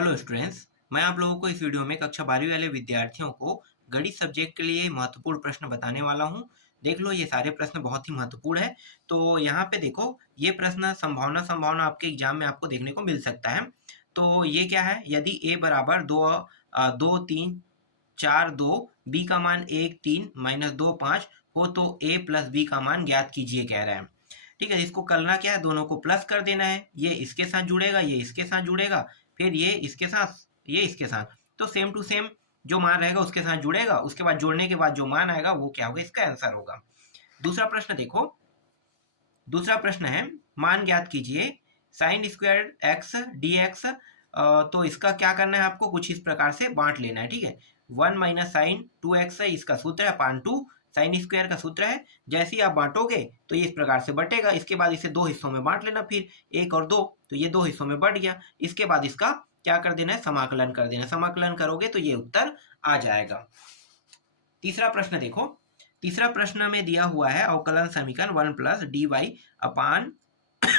Hello students, मैं आप लोगों को इस वीडियो में कक्षा 12वीं वाले विद्यार्थियों को गणित सब्जेक्ट के लिए महत्वपूर्ण प्रश्न बताने वाला हूं। देख लो, ये सारे प्रश्न बहुत ही महत्वपूर्ण है। तो यहाँ पे देखो, ये प्रश्न संभावना संभावना आपके एग्जाम में आपको देखने को मिल सकता है। तो ये क्या है, यदि a बराबर 2, 3, 4, 2, b का मान 1, 3 - 2, 5 हो तो a प्लस b का मान ज्ञात कीजिए कह रहा है। ठीक है, इसको करना क्या है, दोनों को प्लस कर देना है। ये इसके साथ जुड़ेगा, ये इसके साथ जुड़ेगा, फिर ये इसके साथ, ये इसके साथ। तो सेम टू सेम जो मान रहेगा उसके साथ जुड़ेगा, उसके बाद जोड़ने के बाद जो मान आएगा वो क्या होगा, इसका आंसर होगा। दूसरा प्रश्न देखो, दूसरा प्रश्न है मान ज्ञात कीजिए sine square x D x. तो इसका क्या करना है, आपको कुछ इस प्रकार से बांट लेना है। ठीक है, 1 - sin 2x है, इसका सूत्र है अपान 2 साइन स्क्वायर का सूत्र है। जैसे ही आप बांटोगे तो ये इस प्रकार से बटेगा। इसके बाद इसे दो हिस्सों में बांट लेना, फिर 1 और 2, तो ये दो हिस्सों में बट गया। इसके बाद इसका क्या कर देना है, समाकलन कर देना। समाकलन करोगे तो ये उत्तर आ जाएगा। तीसरा प्रश्न देखो, तीसरा प्रश्न में दिया हुआ है अवकलन समीकरण 1 प्लस डी वाई अपान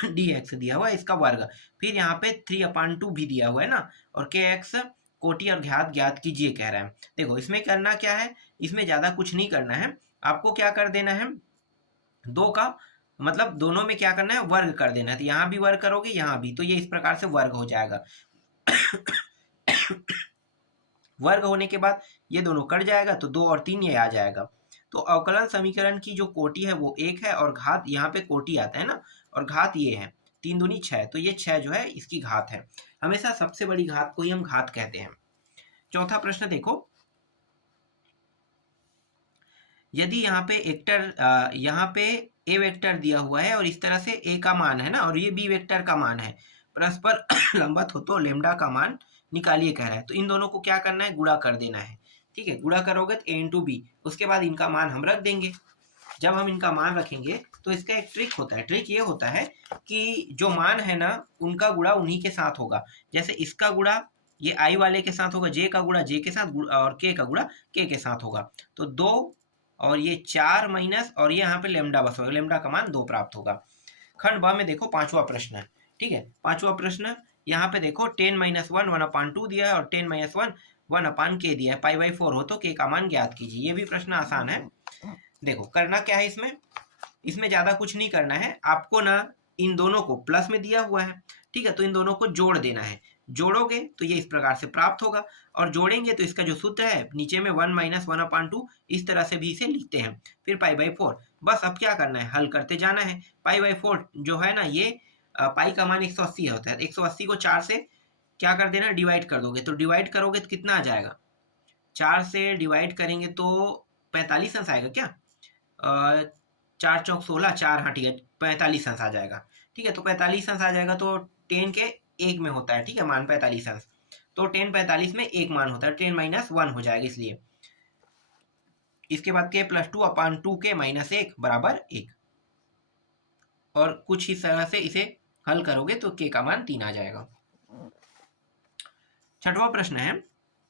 डी एक्स दिया हुआ है, इसका वर्ग। फिर यहाँ पे 3/2 भी दिया हुआ है ना, और के एक्स कोटि और घात ज्ञात कीजिए कह रहा है। देखो, इसमें करना क्या है, इसमें ज्यादा कुछ नहीं करना है। आपको क्या कर देना है, दो का मतलब दोनों में क्या करना है, वर्ग कर देना है। तो यहाँ भी वर्ग करोगे, यहाँ भी, तो ये इस प्रकार से वर्ग हो जाएगा। वर्ग होने के बाद ये दोनों कट जाएगा, तो 2 और 3 ये आ जाएगा। तो अवकलन समीकरण की जो कोटि है वो 1 है, और घात यहाँ पे कोटि आता है ना, और घात ये है 3 दूनी 6, तो ये 6 जो है इसकी घात है। हमेशा सबसे बड़ी घात को ही हम घात कहते हैं। चौथा प्रश्न देखो, यदि यहाँ पे यहाँ पे ए वेक्टर दिया हुआ है और इस तरह से ए का मान है ना, और ये बी वेक्टर का मान है, परस्पर लंबत हो तो लेमडा का मान निकालिए कह रहा है। तो इन दोनों को क्या करना है, गुणा कर देना है। ठीक है, गुणा करोगे तो ए इंटू बी, उसके बाद इनका मान हम रख देंगे। जब हम इनका मान रखेंगे तो इसका एक ट्रिक होता है। ट्रिक ये होता है कि जो मान है ना, उनका गुणा उन्हीं के साथ होगा। जैसे इसका गुणा ये आई वाले के साथ होगा, जे का गुणा जे के साथ, और के का गुणा के साथ होगा। तो 2 और ये 4 माइनस, और ये यहाँ पे लेमडा बस होगा, लेमडा का मान 2 प्राप्त होगा। खंड ब में देखो पांचवा प्रश्न है। ठीक है, पांचवा प्रश्न यहाँ पे देखो 10 - 1 1/2 दिया है, और 10 - 1 1/k दिया है। π/4 हो तो k का मान ज्ञात कीजिए। ये भी प्रश्न आसान है। देखो, करना क्या है, इसमें ज्यादा कुछ नहीं करना है। आपको ना इन दोनों को प्लस में दिया हुआ है, ठीक है, तो इन दोनों को जोड़ देना है। जोड़ोगे तो ये इस प्रकार से प्राप्त होगा, और जोड़ेंगे तो इसका जो सूत्र है नीचे में 1 - 1/2 इस तरह से भी इसे लिखते हैं। फिर π/4, बस अब क्या करना है, हल करते जाना है। π/4 जो है ना, ये पाई का मान 180 होता है। 180 को 4 से क्या कर देना, डिवाइड कर दोगे। तो डिवाइड करोगे तो कितना आ जाएगा, 4 से डिवाइड करेंगे तो 45 अंश आएगा क्या, 4 चौक 16, 4, हाँ ठीक है, 45 अंश आ जाएगा। ठीक है, तो 45 अंश आ जाएगा, तो 10 के 1 में होता है। ठीक है, मान 45 अंश, तो 10 45 में 1 मान होता है, 10 - 1 हो जाएगा इसलिए। इसके बाद k + 2/2k - 1 बराबर 1, और कुछ इस तरह से इसे हल करोगे तो k का मान 3 आ जाएगा। छठवां प्रश्न है,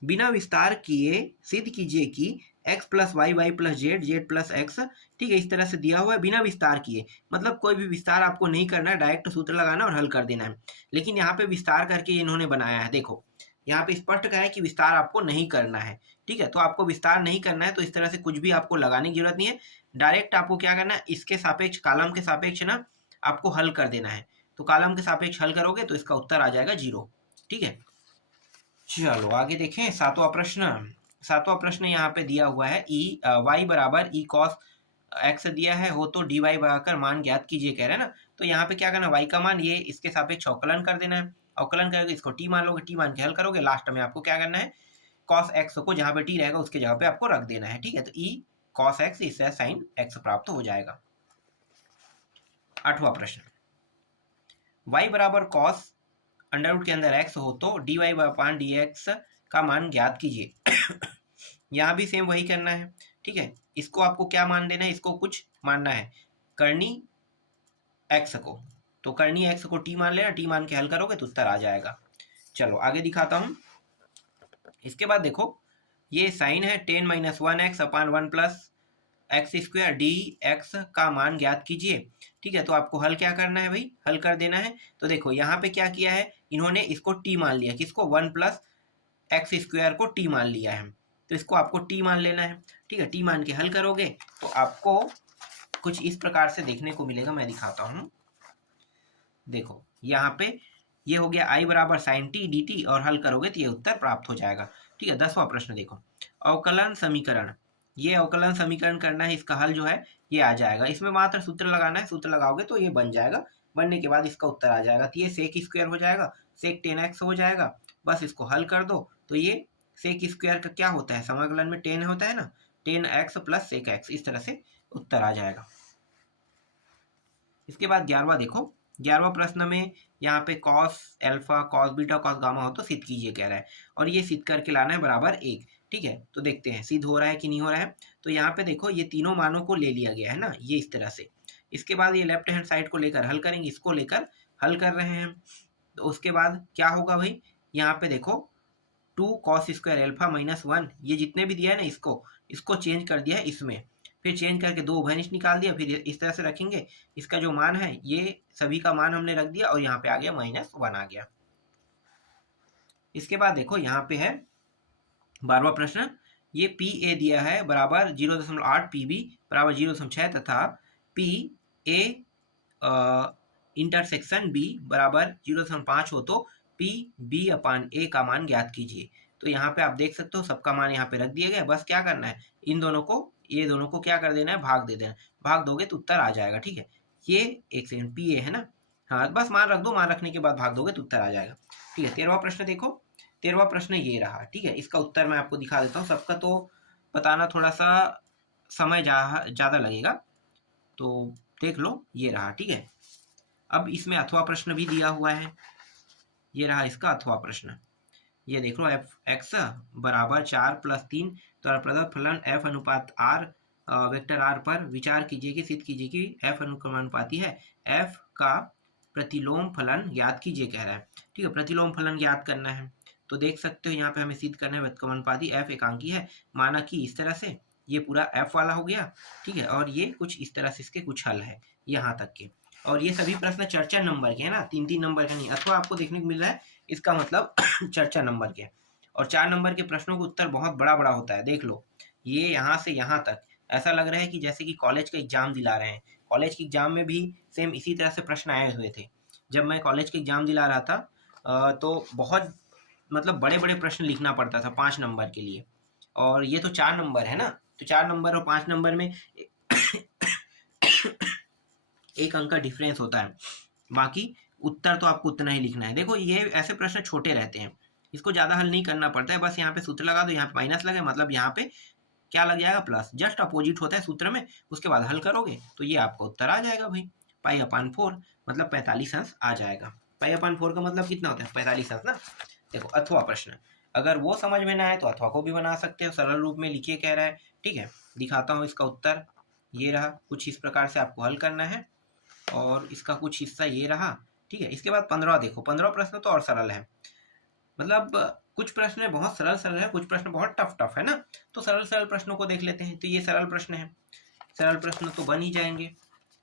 बिना विस्तार किए सिद्ध कीजिए कि x + y y + z z + x। ठीक है, इस तरह से दिया हुआ है, बिना विस्तार किए, मतलब कोई भी विस्तार आपको नहीं करना है, डायरेक्ट सूत्र लगाना और हल कर देना है। लेकिन यहाँ पे विस्तार करके इन्होंने बनाया है। देखो, यहाँ पे स्पष्ट कहा है कि विस्तार आपको नहीं करना है। ठीक है, तो आपको विस्तार नहीं करना है, तो इस तरह से कुछ भी आपको लगाने की जरूरत नहीं है। डायरेक्ट आपको क्या करना है, इसके सापेक्ष, कॉलम के सापेक्ष ना आपको हल कर देना है। तो कॉलम के सापेक्ष हल करोगे तो इसका उत्तर आ जाएगा 0। ठीक है, चलो आगे देखें। सातवां प्रश्न, सातवां प्रश्न यहाँ पे दिया हुआ है y बराबर e cos x दिया है, हो तो dy बढ़ाकर मान ज्ञात कीजिए कह रहे हैं ना। तो यहाँ पे क्या करना, y का मान ये इसके सापेक्ष अवकलन कर देना है। अवकलन करोगे, इसको t मान लोगे, t मान के हल करोगे, लास्ट में आपको क्या करना है, cos x को जहाँ पे t रहेगा उसके जगह पे आपको रख देना है। ठीक है, तो e cos x इससे sin x प्राप्त हो जाएगा। आठवां प्रश्न, y बराबर cos अंडर के अंदर x हो तो dy/dx का मान ज्ञात कीजिए। यहाँ भी सेम वही करना है। ठीक है, इसको आपको क्या मान देना है, इसको कुछ मानना है, करनी x को, तो करनी x को t मान लेना, t मान के हल करोगे तो उत्तर आ जाएगा। चलो आगे दिखाता हूँ। इसके बाद देखो, ये साइन है 10 - 1x/1 + x square D x का मान ज्ञात कीजिए। ठीक है, तो आपको हल क्या करना है भाई, हल कर देना है। तो देखो यहाँ पे क्या किया है, इन्होंने इसको टी मान लिया, किसको, 1 प्लस एक्स स्क्वायर को टी मान लिया है, तो इसको आपको टी मान लेना है। ठीक है, टी मान के हल करोगे तो आपको कुछ इस प्रकार से देखने को मिलेगा, मैं दिखाता हूँ। देखो यहाँ पे ये हो गया आई बराबर साइन टी डी टी, और हल करोगे तो ये उत्तर प्राप्त हो जाएगा। ठीक है, 10वां प्रश्न देखो, अवकलन समीकरण, ये अवकलन समीकरण करना है, इसका हल जो है ये आ जाएगा। इसमें मात्र सूत्र लगाना है, सूत्र लगाओगे तो ये बन जाएगा, बनने के बाद इसका उत्तर आ जाएगा। तो ये सेक स्क्वायर हो जाएगा, सेक 10x हो जाएगा, बस इसको हल कर दो। तो ये सेक स्क्वायर का क्या होता है, समाकलन में 10 होता है ना, 10x प्लस सेक x, इस तरह से उत्तर आ जाएगा। इसके बाद 11वां देखो, 11वां प्रश्न में यहाँ पे cos alpha cos beta cos gamma हो तो सिद्ध कीजिए कह रहा है, और ये सिद्ध करके लाना है बराबर 1। ठीक है, तो देखते हैं सिद्ध हो रहा है कि नहीं हो रहा है। तो यहाँ पे देखो ये तीनों मानों को ले लिया गया है ना, ये इस तरह से। इसके बाद ये लेफ्ट हैंड साइड को लेकर हल करेंगे, इसको लेकर हल कर रहे हैं। तो उसके बाद क्या होगा भाई, यहाँ पे देखो 2 कॉस स्क्वायर अल्फा माइनस 1, ये जितने भी दिया है ना, इसको चेंज कर दिया है इसमें, फिर चेंज करके 2 उभयनिष्ठ निकाल दिया, फिर इस तरह से रखेंगे। इसका जो मान है ये सभी का मान हमने रख दिया, और यहाँ पे आ गया -1 आ गया। इसके बाद देखो यहाँ पे है 12वां प्रश्न, ये पी ए दिया है बराबर 0.8, पी बी बराबर 0.6 तथा पी ए इंटरसेक्शन बी बराबर 0.5 हो तो पी बी अपान ए का मान ज्ञात कीजिए। तो यहाँ पे आप देख सकते हो सबका मान यहाँ पे रख दिया गया, बस क्या करना है, इन दोनों को, ये दोनों को क्या कर देना है, भाग दे देना, भाग दोगे तो उत्तर आ जाएगा। ठीक है, ये एक सेकंड, पी ए है ना, हाँ बस मान रख दो, मान रखने के बाद भाग दोगे तो उत्तर आ जाएगा। ठीक है, 13वां प्रश्न देखो, 13वां प्रश्न ये रहा। ठीक है, इसका उत्तर मैं आपको दिखा देता हूँ, सबका तो बताना थोड़ा सा समय ज़्यादा लगेगा, तो देख लो, ये रहा। ठीक है, अब इसमें अथवा प्रश्न भी दिया हुआ है, ये रहा इसका अथवा प्रश्न। ये देख लो, एफ एक्स बराबर 4 + 3 द्वारा प्रदत्त फलन एफ अनुपात आर वेक्टर आर पर विचार कीजिए कि सिद्ध कीजिए कि एफ अनुक्रमानुपाती है, एफ का प्रतिलोम फलन ज्ञात कीजिए कह रहा है। ठीक है, प्रतिलोम फलन ज्ञात करना है, तो देख सकते हो यहाँ पे हमें सिद्ध करना है व्युत्क्रमानुपाती एफ एकांकी है, माना कि इस तरह से ये पूरा एफ वाला हो गया। ठीक है, और ये कुछ इस तरह से इसके कुछ हल है यहाँ तक के, और ये सभी प्रश्न 4 नंबर के है ना, 3 नंबर का नहीं। अथवा आपको देखने को मिल रहा है, इसका मतलब 4 नंबर के, और 4 नंबर के प्रश्नों का उत्तर बहुत बड़ा बड़ा होता है। देख लो, ये यहाँ से यहाँ तक ऐसा लग रहा है कि जैसे कि कॉलेज का एग्जाम दिला रहे हैं। कॉलेज के एग्जाम में भी सेम इसी तरह से प्रश्न आए हुए थे। जब मैं कॉलेज के एग्जाम दिला रहा था तो बहुत मतलब बड़े बड़े प्रश्न लिखना पड़ता था 5 नंबर के लिए, और ये तो 4 नंबर है ना, तो 4 नंबर और 5 नंबर में 1 अंक का डिफरेंस होता है, बाकी उत्तर तो आपको उतना ही लिखना है। देखो ये ऐसे प्रश्न छोटे रहते हैं, इसको ज़्यादा हल नहीं करना पड़ता है, बस यहाँ पे सूत्र लगा दो, यहाँ पे माइनस लगे, मतलब यहाँ पे क्या लग जाएगा, प्लस, जस्ट अपोजिट होता है सूत्र में। उसके बाद हल करोगे तो ये आपका उत्तर आ जाएगा भाई, π/4 मतलब 45 अंश आ जाएगा। π/4 का मतलब कितना होता है, 45 अंश ना। देखो अथवा प्रश्न, अगर वो समझ में ना आए तो अथवा को भी बना सकते हो, सरल रूप में लिखिए कह रहा है। ठीक है, दिखाता हूँ इसका उत्तर, ये रहा, कुछ इस प्रकार से आपको हल करना है, और इसका कुछ हिस्सा ये रहा। ठीक है, इसके बाद 15 देखो, 15 प्रश्न तो और सरल है, मतलब कुछ प्रश्न बहुत सरल है, कुछ प्रश्न बहुत टफ है ना, तो सरल प्रश्नों को देख लेते हैं। तो ये सरल प्रश्न है, सरल प्रश्न तो बन ही जाएंगे,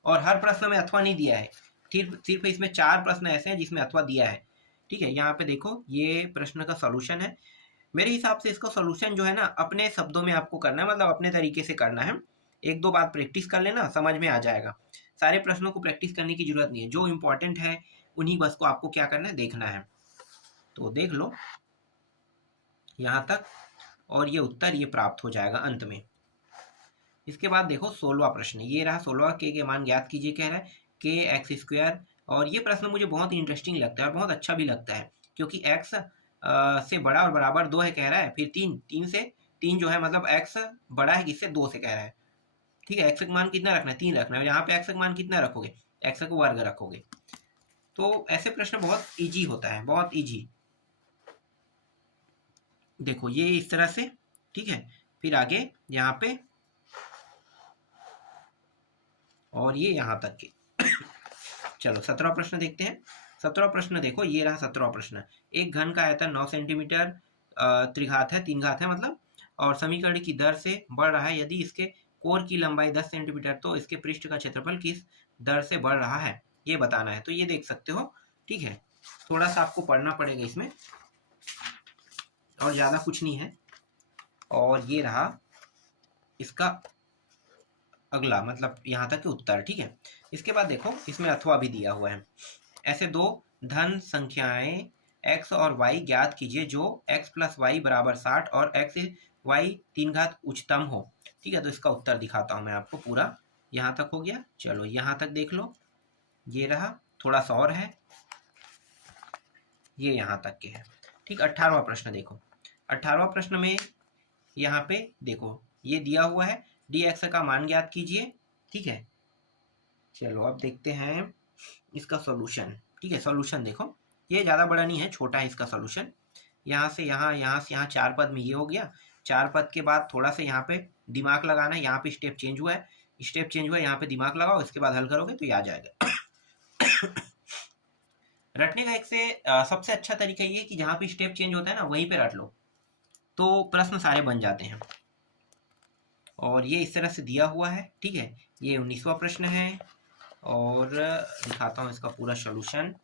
और हर प्रश्न में अथवा नहीं दिया है, सिर्फ इसमें 4 प्रश्न ऐसे हैं जिसमें अथवा दिया है। ठीक है, यहाँ पे देखो ये प्रश्न का सॉल्यूशन है। मेरे हिसाब से इसका सॉल्यूशन जो है ना, अपने शब्दों में आपको करना है, मतलब अपने तरीके से करना है। 1-2 बार प्रैक्टिस कर लेना, समझ में आ जाएगा। सारे प्रश्नों को प्रैक्टिस करने की जरूरत नहीं है, जो इम्पोर्टेंट है उन्हीं बस को आपको क्या करना है, देखना है। तो देख लो यहाँ तक, और ये उत्तर ये प्राप्त हो जाएगा अंत में। इसके बाद देखो 16वां प्रश्न, ये रहा 16वां, के मान ज्ञात कीजिए कह रहा है, के एक्स स्क्वायर। और ये प्रश्न मुझे बहुत इंटरेस्टिंग लगता है और बहुत अच्छा भी लगता है, क्योंकि एक्स से बड़ा और बराबर 2 है कह रहा है, फिर 3 से 3 जो है, मतलब एक्स बड़ा है किससे, 2 से कह रहा है। ठीक है, एक्स का मान कितना रखना है, 3 रखना है, और यहाँ पे एक्स का मान कितना रखोगे, एक्स का वर्ग रखोगे। तो ऐसे प्रश्न बहुत इजी होता है, बहुत इजी। देखो ये इस तरह से, ठीक है, फिर आगे यहाँ पे, और ये यहाँ तक के। चलो 17वां प्रश्न देखते हैं। 17वां प्रश्न देखो, ये रहा 17वां प्रश्न। एक घन का आयतन 9 सेंटीमीटर त्रिघात है, 3 घात है मतलब, और समीकरण की दर से बढ़ रहा है यदि इसके कोर की लंबाई 10 सेंटीमीटर, तो इसके पृष्ठ का क्षेत्रफल किस दर से बढ़ रहा है, ये बताना है। तो ये देख सकते हो, ठीक है। थोड़ा सा आपको पढ़ना पड़ेगा इसमें, और ज़्यादा कुछ नहीं है। और ये रहा इसका अगला, मतलब यहाँ तक के उत्तर, ठीक है। इसके बाद देखो इसमें अथवा भी दिया हुआ है। ऐसे दो धन संख्याएं x और y ज्ञात कीजिए जो x प्लस वाई बराबर 60 और x y 3 घात उच्चतम हो, ठीक है। तो इसका उत्तर दिखाता हूँ मैं आपको पूरा। यहाँ तक हो गया, चलो यहाँ तक देख लो, ये रहा, थोड़ा सा और है, ये यहाँ तक के है, ठीक। 18वां प्रश्न देखो। 18वां प्रश्न में यहाँ पे देखो ये दिया हुआ है, dx का मान ज्ञात कीजिए, ठीक है। चलो अब देखते हैं इसका सॉल्यूशन, ठीक है। सॉल्यूशन देखो, ये ज़्यादा बड़ा नहीं है, छोटा है इसका सॉल्यूशन। यहाँ से यहाँ, यहाँ से यहाँ, 4 पद में ये हो गया। 4 पद के बाद थोड़ा सा यहाँ पे दिमाग लगाना है, यहाँ पे स्टेप चेंज हुआ है, स्टेप चेंज हुआ है, यहाँ पे दिमाग लगाओ, इसके बाद हल करोगे तो ये आ जाएगा। रटने का एक से सबसे अच्छा तरीका ये है कि जहाँ पे स्टेप चेंज होता है ना वहीं पे रट लो, तो प्रश्न सारे बन जाते हैं। और ये इस तरह से दिया हुआ है, ठीक है। ये 19वां प्रश्न है, और दिखाता हूँ इसका पूरा सॉल्यूशन।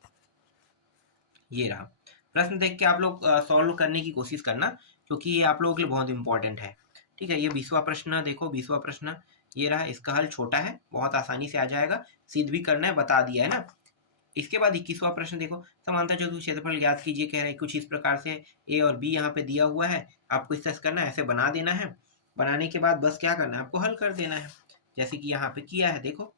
ये रहा प्रश्न, देख के आप लोग सॉल्व करने की कोशिश करना, क्योंकि ये आप लोगों के लिए बहुत इंपॉर्टेंट है, ठीक है। ये 20वां प्रश्न देखो, 20वां प्रश्न ये रहा। इसका हल छोटा है, बहुत आसानी से आ जाएगा, सिद्ध भी करना है, बता दिया है ना। इसके बाद 21वां प्रश्न देखो, समांतर चतुर्भुज क्षेत्रफल ज्ञात कीजिए कह रहे हैं। कुछ इस प्रकार से ए और बी यहाँ पे दिया हुआ है, आपको इस तरह से करना है, ऐसे बना देना है। बनाने के बाद बस क्या करना है, आपको हल कर देना है, जैसे कि यहाँ पे किया है। देखो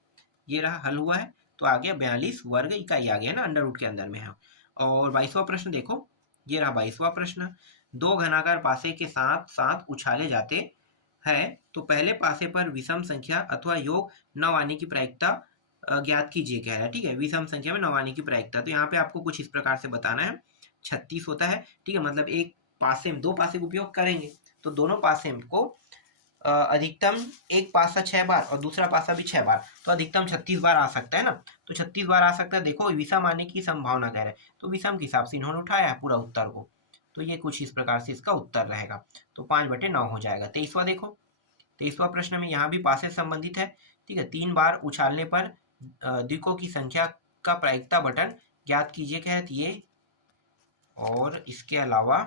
ये रहा, हल हुआ है, तो आ गया 42 वर्ग इकाई आ गया ना, अंडर रूट के अंदर में है। और 22वां प्रश्न देखो, ये रहा 22वां प्रश्न। दो घनाकार पासे के साथ साथ उछाले जाते हैं, तो पहले पासे पर विषम संख्या अथवा योग 9 आने की प्रायिकता ज्ञात कीजिए कह रहा है, ठीक है। विषम संख्या में 9 आने की प्रायिकता, तो यहाँ पे आपको कुछ इस प्रकार से बताना है। 36 होता है, ठीक है, मतलब एक पासे में, दो पासे का उपयोग करेंगे, तो दोनों पासे को अधिकतम एक पासा 6 बार और दूसरा पासा भी 6 बार, तो अधिकतम 36 बार आ सकता है ना। तो 36 बार आ सकता है। देखो विषम आने की संभावना कह रहे हैं, तो विषम के हिसाब से इन्होंने उठाया है पूरा उत्तर को, तो ये कुछ इस प्रकार से इसका उत्तर रहेगा, तो 5/9 हो जाएगा। 23वां देखो, 23वां प्रश्न में यहाँ भी पासे संबंधित है, ठीक है। 3 बार उछालने पर द्विकों की संख्या का प्रायिकता बटन ज्ञात कीजिए कह रहे ये। और इसके अलावा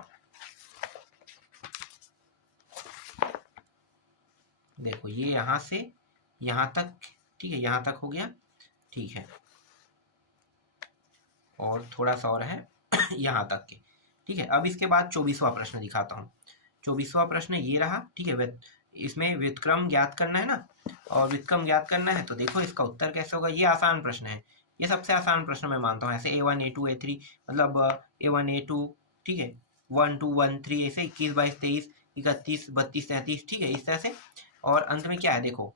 देखो ये यहाँ से यहाँ तक, ठीक है, यहाँ तक हो गया, ठीक है। और थोड़ा सा और है यहाँ तक के, ठीक है। अब इसके बाद 24वां प्रश्न दिखाता हूँ। 24वां प्रश्न ये रहा, ठीक है। इसमें व्युत्क्रम ज्ञात करना है ना, और व्युत्क्रम ज्ञात करना है, तो देखो इसका उत्तर कैसे होगा। ये आसान प्रश्न है, ये सबसे आसान प्रश्न मैं मानता हूँ। ऐसे A1 A2 A3, मतलब A1 A2, ठीक है, 1 2 1 3, ऐसे 21 22 23 31 32 33, ठीक है, इस तरह से। और अंत में क्या है देखो,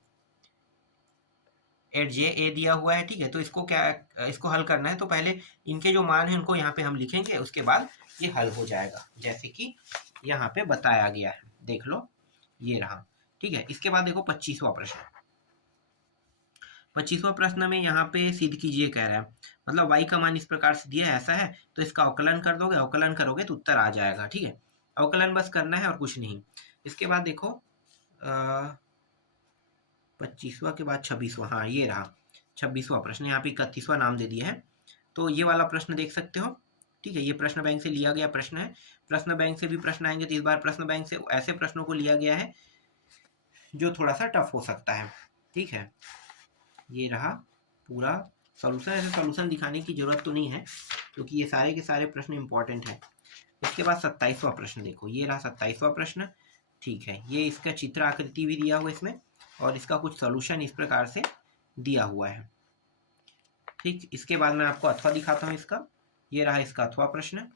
एट जे ए दिया हुआ है, ठीक है। तो इसको क्या, इसको हल करना है, तो पहले इनके जो मान है उनको यहाँ पे हम लिखेंगे, उसके बाद ये हल हो जाएगा, जैसे कि यहाँ पे बताया गया है, देख लो, ये रहा, ठीक है। इसके बाद देखो 25वां प्रश्न। 25वां प्रश्न में यहाँ पे सिद्ध कीजिए कह रहा है, मतलब y का मान इस प्रकार से दिया है, ऐसा है, तो इसका अवकलन कर दोगे, अवकलन करोगे तो उत्तर आ जाएगा, ठीक है। अवकलन बस करना है और कुछ नहीं। इसके बाद देखो 25वां के बाद 26वां, हाँ ये रहा 26वां प्रश्न, यहाँ पे 31वां नाम दे दिया है, तो ये वाला प्रश्न देख सकते हो, ठीक है। ये प्रश्न बैंक से लिया गया प्रश्न है, प्रश्न बैंक से भी प्रश्न आएंगे, तो इस बार प्रश्न बैंक से ऐसे प्रश्नों को लिया गया है जो थोड़ा सा टफ हो सकता है, ठीक है। ये रहा पूरा सॉल्यूशन। ऐसे सॉल्यूशन दिखाने की जरूरत तो नहीं है, क्योंकि ये सारे के सारे प्रश्न इंपॉर्टेंट है। इसके बाद 27वां प्रश्न देखो, ये रहा 27वां प्रश्न, ठीक है। ये इसका चित्र आकृति भी दिया हुआ है इसमें, और इसका कुछ सॉल्यूशन इस प्रकार से दिया हुआ है, ठीक। इसके बाद मैं आपको अथवा दिखाता हूँ इसका। ये रहा इसका अथवा प्रश्न,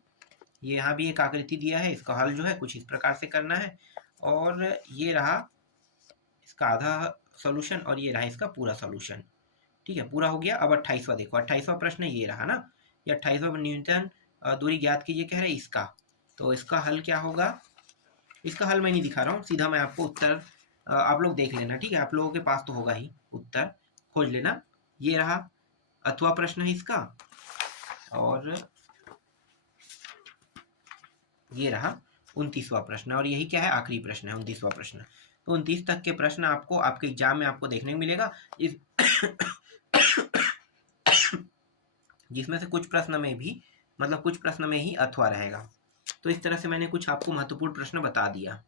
ये यहाँ भी एक आकृति दिया है, इसका हल जो है कुछ इस प्रकार से करना है। और ये रहा इसका आधा सॉल्यूशन, और ये रहा इसका पूरा सॉल्यूशन, ठीक है, पूरा हो गया। अब 28वां देखो, 28वां प्रश्न ये रहा ना, ये 28वां न्यूटन दूरी ज्ञात कीजिए कह रहे इसका, तो इसका हल क्या होगा। इसका हल मैं नहीं दिखा रहा हूँ, सीधा मैं आपको उत्तर आप लोग देख लेना, ठीक है। आप लोगों के पास तो होगा ही, उत्तर खोज लेना। ये रहा अथवा प्रश्न है इसका, और ये रहा 29वां प्रश्न, और यही क्या है, आखिरी प्रश्न है, 29वां प्रश्न। तो 29 तक के प्रश्न आपको आपके एग्जाम में आपको देखने को मिलेगा, इस जिसमें से कुछ प्रश्न में भी मतलब कुछ प्रश्न में ही अथवा रहेगा। तो इस तरह से मैंने कुछ आपको महत्वपूर्ण प्रश्न बता दिया।